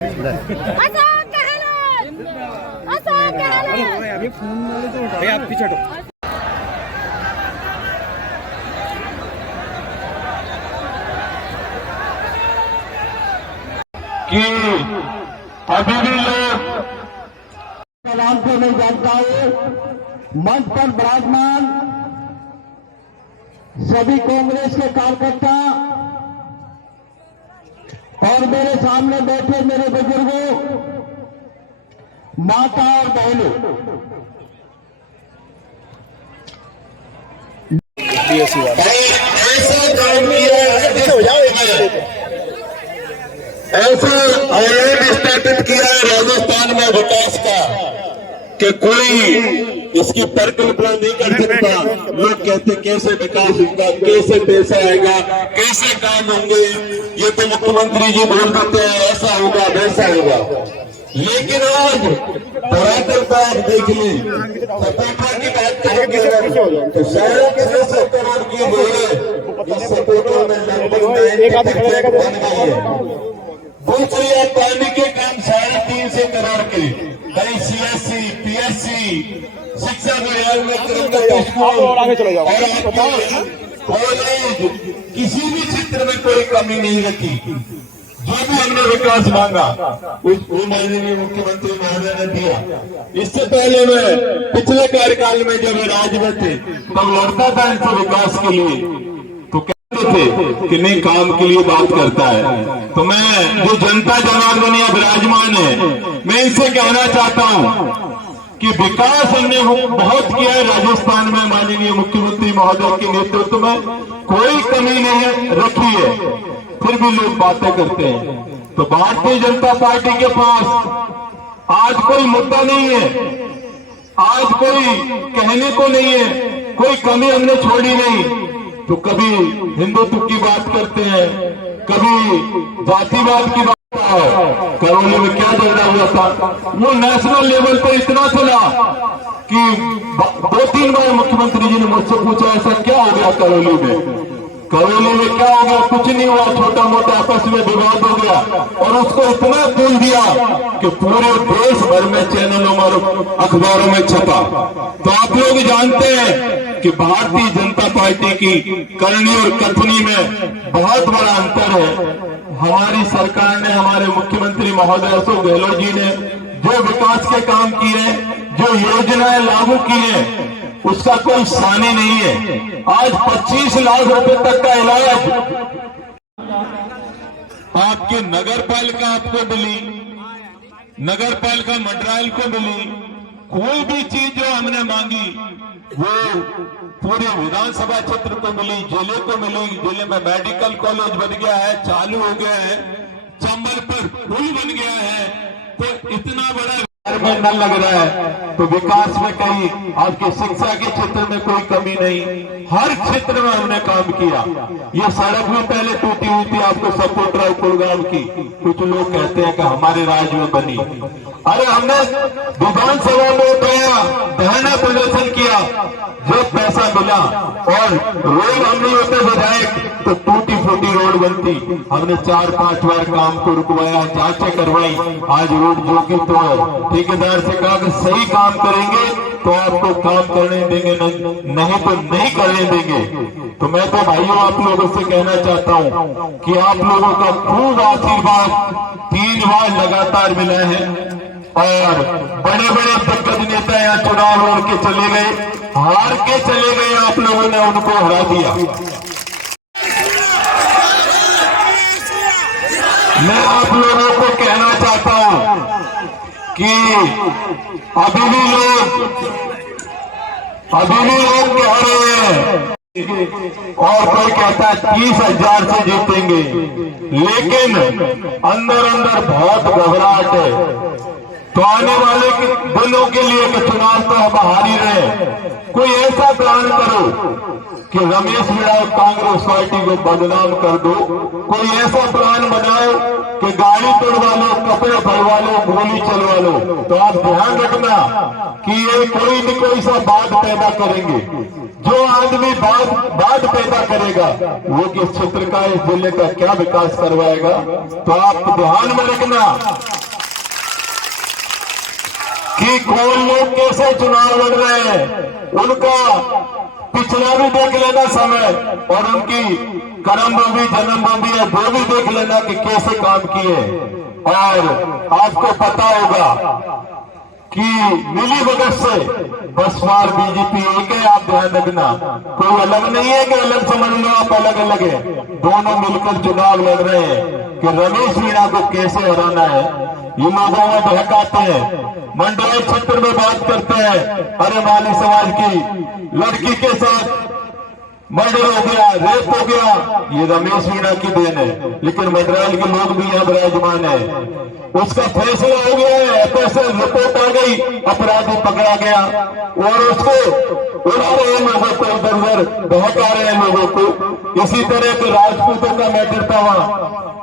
अशोक गहलोत, अशोक गहलोत। ये फोन वाले तो उठा, आप पीछे हटो। कि अभी भी लोग नाम को नहीं जानता है। मंच पर विराजमान सभी कांग्रेस के कार्यकर्ता और मेरे सामने बैठे मेरे बुजुर्गों, माता और बहनों, ऐसा काम किया ऐसा आयाम स्थापित किया है राजस्थान में विकास का कि कोई इसकी परिकल्पना नहीं कर सकता। लोग कहते कैसे विकास होगा, कैसे पैसा आएगा, कैसे काम होंगे, ये तो मुख्यमंत्री जी बोल देते हैं ऐसा होगा वैसा होगा। लेकिन आज धरातल पर आप देख लें, सपोर्टा की बात करेंगे तो 150 करोड़ की बोले इस सपोर्टा में लगभग बन गई है। दूसरी आप पानी के काम 350 करोड़ के, कई सीएससी, पीएससी, शिक्षा विभाग में कॉलेज, किसी भी क्षेत्र में कोई कमी नहीं रखी। जो भी हमने विकास मांगा वो माननीय मुख्यमंत्री महोदय ने दिया। इससे पहले मैं पिछले कार्यकाल में जब राज्य में थे तब लड़ता था इनसे विकास के लिए, तो कहते थे कि नहीं काम के लिए बात करता है। तो मैं जो जनता जनार्दन या विराजमान है, मैं इनसे कहना चाहता हूं कि विकास हमने बहुत किया है राजस्थान में। माननीय मुख्यमंत्री महोदय के नेतृत्व में कोई कमी नहीं रखी है, फिर भी लोग बातें करते हैं। तो भारतीय जनता पार्टी के पास आज कोई मुद्दा नहीं है, आज कोई कहने को नहीं है, कोई कमी हमने छोड़ी नहीं। तो कभी हिंदुत्व की बात करते हैं, कभी जातिवाद की बात है। करौली में क्या झगड़ा हुआ था, वो नेशनल लेवल पर इतना चला कि 2-3 बार मुख्यमंत्री जी ने मुझसे पूछा ऐसा क्या हो गया करौली में। करौली में क्या हो गया, कुछ नहीं हुआ, छोटा मोटा आपस में विवाद हो गया और उसको इतना बोल दिया कि पूरे देश भर में चैनलों और अखबारों में छपा। तो आप लोग जानते हैं कि भारतीय जनता पार्टी की करनी और कथनी में बहुत बड़ा अंतर है। हमारी सरकार ने, हमारे मुख्यमंत्री महोदय अशोक गहलोत जी ने जो विकास के काम किए, जो योजनाएं लागू की है, उसका कोई सानी नहीं है। आज 25 लाख रुपए तक का इलाज आपके नगर पालिका आपको मिली, नगर पालिका मंडरायल को मिली। कोई भी चीज जो हमने मांगी वो पूरे विधानसभा क्षेत्र को मिली, जिले को मिली। जिले में मेडिकल कॉलेज बन गया है, चालू हो गया है, चंबल पर पुल बन गया है। तो इतना बड़ा में न लग रहा है तो विकास में कहीं आपके शिक्षा के क्षेत्र में कोई कमी नहीं, हर क्षेत्र में हमने काम किया। ये सड़क भी पहले टूटी हुई थी, आपको सपोर्ट रहा कुलगांव की, कुछ लोग कहते हैं कि हमारे राज्य में बनी। अरे हमने विधानसभा में गया, धरना प्रदर्शन किया, जो पैसा मिला और रोड हमने होते विधायक तो टूटी फूटी रोड बनती, हमने 4-5 बार काम को रुकवाया, जांचें करवाई। आज रोड जो कि तो है, ठेकेदार से कहा कि सही काम करेंगे तो आपको काम करने देंगे, नहीं तो नहीं करने देंगे। तो मैं तो भाइयों आप लोगों से कहना चाहता हूं कि आप लोगों का खूब आशीर्वाद 3 बार लगातार मिला है और बड़े बड़े दिग्गज नेता यहाँ चुनाव लड़ के चले गए, हार के चले गए, आप लोगों ने उनको हरा दिया। मैं आप लोगों को कहना चाहता हूं कि अभी भी लोग कह रहे हैं और कोई कहता है 30,000 से जीतेंगे, लेकिन अंदर अंदर बहुत घबराहट है। तो आने वाले दिनों के लिए कि चुनाव तो हम हार ही रहे, कोई ऐसा प्लान करो कि रमेश मीणा कांग्रेस पार्टी को बदनाम कर दो, कोई ऐसा प्लान बनाओ कि गाड़ी तोड़वा लो, कपड़े फड़वा लो, गोली चलवा लो। तो आप ध्यान रखना कि ये कोई न कोई सा बात पैदा करेंगे जो आदमी बात पैदा करेगा वो किस क्षेत्र का, इस जिले का क्या विकास करवाएगा। तो आप ध्यान में रखना कि कौन लोग कैसे चुनाव लड़ रहे हैं, उनका पिछला भी देख लेना समय, और उनकी कर्मभूमि जन्मभूमि है वो भी देख लेना कि कैसे काम किए। और आपको पता होगा कि मिली भगत से बसपा बीजेपी एक है, आप ध्यान रखना। कोई अलग नहीं है कि अलग समझ लो आप अलग अलग है, दोनों मिलकर चुनाव लड़ रहे हैं कि रमेश मीणा को कैसे हराना है। ये लोगों में बहकाते हैं, मंडल क्षेत्र में बात करते हैं, अरे माली समाज की लड़की के साथ मर्डर हो गया, रेप हो गया, ये रमेश मीणा की देन है। लेकिन मंडराल के लोग भी यहाँ विराजमान है, उसका फैसला हो गया है, एफएसएल रिपोर्ट आ गई, अपराधी पकड़ा गया, और उसको उड़ा रहे हैं लोगों को, इधर उधर बहका रहे हैं लोगों को। इसी तरह के राजपूतों का मैटर था वहां,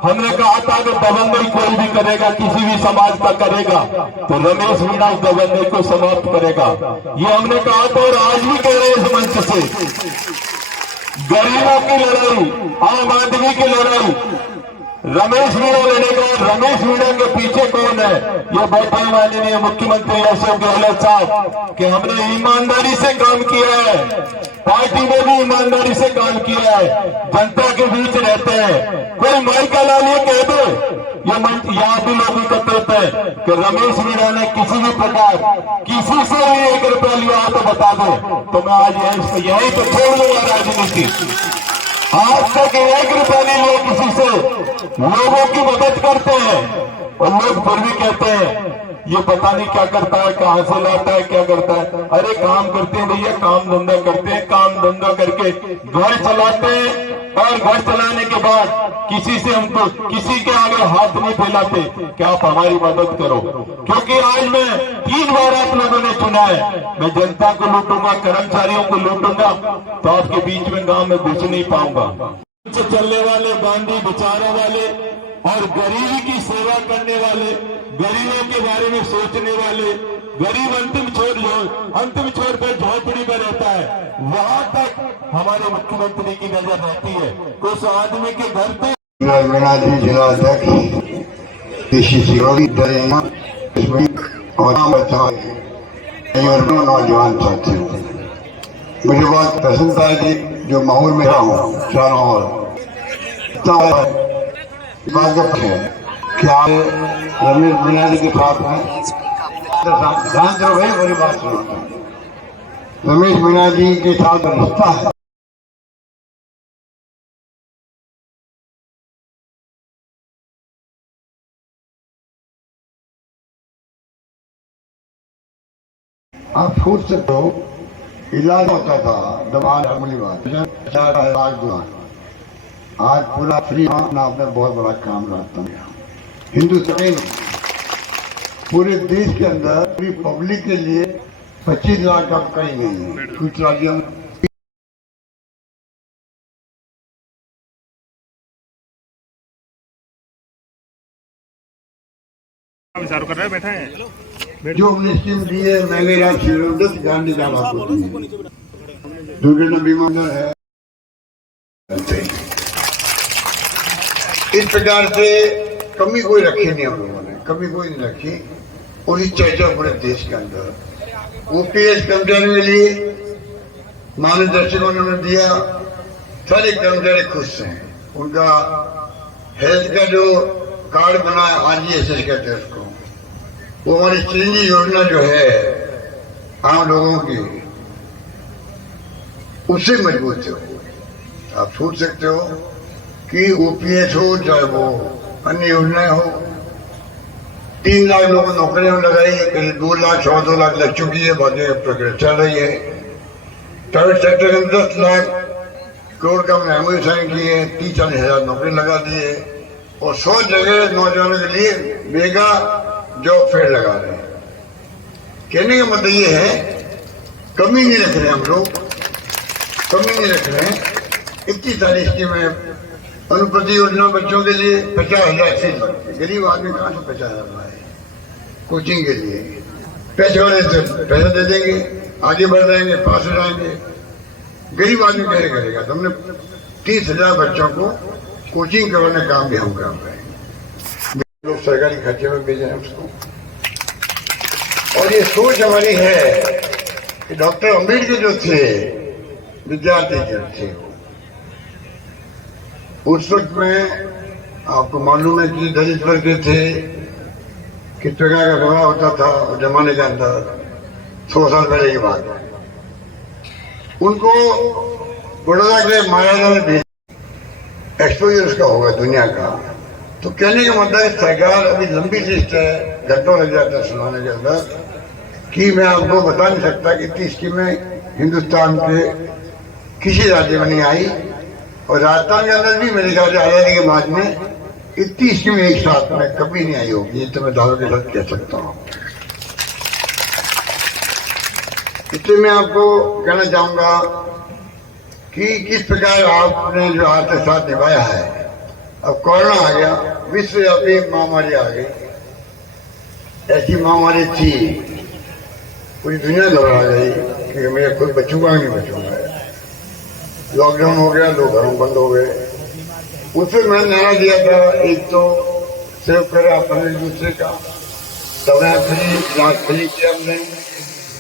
हमने कहा था कि दबंगई कोई भी करेगा, किसी भी समाज का करेगा तो रमेश मीणा उस दबंगई को समाप्त करेगा। ये हमने कहा था और आज भी कह रहे हैं इस मंच से। गरीबों की लड़ाई, आम आदमी की लड़ाई रमेश मीणा लड़ेगा। रमेश मीणा के पीछे कौन है? ये बैठे माननीय मुख्यमंत्री अशोक गहलोत साहब कि हमने ईमानदारी से काम किया है, पार्टी में भी ईमानदारी से काम किया है, जनता के बीच रहते हैं। कोई माइका लाल ये कह दे, ये यहाँ भी लोग एकत्रित है कि रमेश मीणा ने किसी भी प्रकार किसी से भी 1 रुपया लिया तो बता दे, तो मैं आज यही तो छोड़ दूंगा राजनीति। आज तक 1 रुपया नहीं लिया किसी से, लोगों की मदद करते हैं, और लोग फिर भी कहते हैं ये पता नहीं क्या करता है, कहां से लाता है, क्या करता है। अरे काम करते हैं भैया, काम धंधा करते हैं, काम धंधा करके घर चलाते हैं, और घर चलाने के बाद किसी से हमको किसी के आगे हाथ नहीं फैलाते कि आप हमारी मदद करो। क्योंकि आज मैं 3 बार आप लोगों ने चुना है, मैं जनता को लूटूंगा, कर्मचारियों को लूटूंगा, तो आपके बीच में गांव में घुस नहीं पाऊंगा। चलने वाले, गांधी विचारों वाले और गरीबी की सेवा करने वाले, गरीबों के बारे में सोचने वाले, गरीब अंतिम छोर पर झोपड़ी में रहता है, वहां तक हमारे मुख्यमंत्री की नजर रहती है। उस आदमी के घर पे मीणा जी जिला अध्यक्ष और नौजवान साथियों, मुझे बहुत पसंद था जी जो माहौल में रहा हूँ, चारों ओर है क्या रमेश मीणा जी के साथ हैं। ध्यान दो भाई, मेरी बात सुनो। रमेश मीणा जी के साथ रिश्ता है, आप सोच सकते हो। इलाज होता था दवा अगली बार, आज पूरा फ्री आपने बहुत बड़ा काम करता है। हिंदुस्तान पूरे देश के अंदर पूरी पब्लिक के लिए 25 लाख का कहीं नहीं है। कुछ राज्यों में विचार कर रहे बैठे हैं जो स्कीम दी है, महंगे राज 10 गांधी जाना होती है, दुर्घटना बीमा है। इस प्रकार से कमी कोई रखी नहीं, हम लोगों ने कमी कोई नहीं रखी। और इस चर्चा पूरे देश के अंदर ओपीएस कर्मचारियों के लिए मार्गदर्शन उन्होंने दिया, सारे कर्मचारी खुश हैं। उनका हेल्थ का जो कार्ड बना है, आरजीएसएस कहते हैं उसको, वो हमारी चिरंजी योजना जो है आम लोगों की, उससे मजबूत है। आप सोच सकते हो कि ओपीएस हो चाहे वो अन्य योजनाएं हो, 3 लाख लोगों ने नौकरियां लगाई, करीब 2 लाख 2 लाख लग चुकी है, बाकी प्रक्रिया चल रही है। प्राइवेट सेक्टर में 10 लाख करोड़ का हमने एमओयू साइन किए, 30-40 हजार नौकरी लगा दी है, और 100 जगह नौजवानों के लिए मेगा जॉब फेयर लगा रहे हैं। कहने का मतलब ये है कमी नहीं रख रहे हम लोग, कमी नहीं रख रहे हैं। इतनी सारी स्कीमें, अनुप्रति योजना बच्चों के लिए 50,000 फीस, गरीब आदमी कहाँ से 50,000 लाए कोचिंग के लिए? पैसे वाले से पैसे दे देंगे, आगे बढ़ जाएंगे, पास हो जाएंगे। गरीब आदमी कैसे करेगा? तो हमने 30,000 बच्चों को कोचिंग करवाने का काम भी हम कर रहे हैं। लोग सरकारी खर्चे में भेजे हैं उसको। और ये सोच हमारी है कि डॉक्टर अम्बेडकर जो थे, विद्यार्थी जो थे, उस वक्त में आपको मालूम है कि दलित वर्ग के थे, किस प्रकार का विवाह होता था उस जमाने के अंदर 100 साल पहले की बात है। उनको बड़ौदा के महाराजा ने भेज, एक्सपोजर उसका होगा दुनिया का। तो कहने का मतलब है सरकार अभी लंबी लिस्ट है, घंटों लग जाता है सुनाने के अंदर, कि मैं आपको बता नहीं सकता कि इतनी स्कीमें हिंदुस्तान के किसी राज्य में नहीं आई। और राजस्थान के अंदर भी मेरे ख्याल से आजादी के बाद में इतनी स्कीमें एक साथ में कभी नहीं आई होगी, ये तो मैं दावे के साथ कह सकता हूँ। इसलिए मैं आपको कहना चाहूंगा कि किस प्रकार आपने जो आज के साथ निभाया है। अब कोरोना आ गया, विश्वव्यापी महामारी आ गई, ऐसी महामारी थी, पूरी दुनिया घबरा गई कि मैं खुद बचूंगा नहीं बचूंगा। लॉकडाउन हो गया, लोग घरों बंद हो गए। उसमें मैंने नारा दिया था, एक तो सेव करे अपने दूसरे का, दवाएं फ्री, इलाज फ्री किया हमने,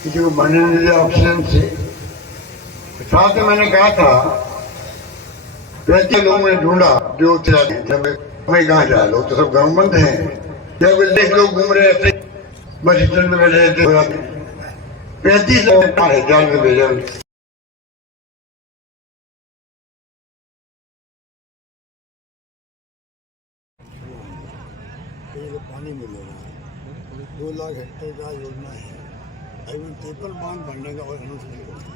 किसी को मरने नहीं दिया ऑक्सीजन से। साथ में मैंने कहा था, वैसे लोगों ने ढूंढा जो हमें कहाँ जाए, लोग तो सब घरों बंद हैं। जब देख लोग घूम रहे थे, बस स्टैंड में बैठे थे, 35 लोग जान में भेजा। पानी मिलेगा, 2 लाख हेक्टेयर का योजना है। अभी तेपर बांध बनने का और अनुसूचित होगा,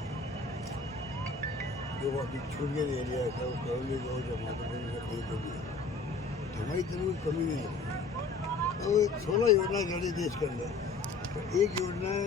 जो अभी छूट गए एरिया है, करौली जो जमा कहीं को भी हमारी तरफ कमी नहीं है। तो 16 योजना जारी देश के अंदर, तो एक योजना है